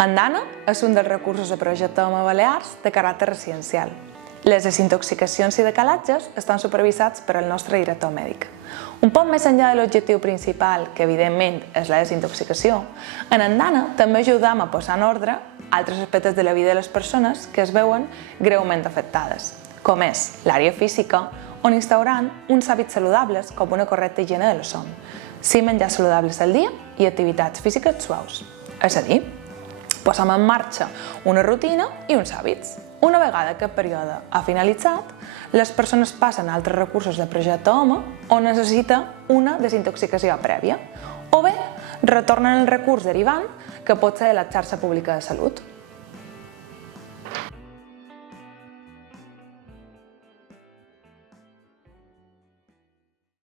Andana és un dels recursos de projecte Home Balears de caràcter residencial. Les desintoxicacions i decalatges estan supervisats per el nostre director mèdic. Un poc més enllà de l'objectiu principal, que evidentment és la desintoxicació, en Andana també ajudam a posar en ordre altres aspectes de la vida de les persones que es veuen greument afectades, com és l'àrea física, on instaurant uns hàbits saludables com una correcta higiene de la son, 5 menjars saludables al dia i activitats físiques suaus. És a dir, posem en marxa una rutina i uns hàbits. Una vegada aquest període ha finalitzat, les persones passen a altres recursos de projecte Home on necessita una desintoxicació prèvia, o bé retornen al recurs derivant que pot ser de la xarxa pública de salut.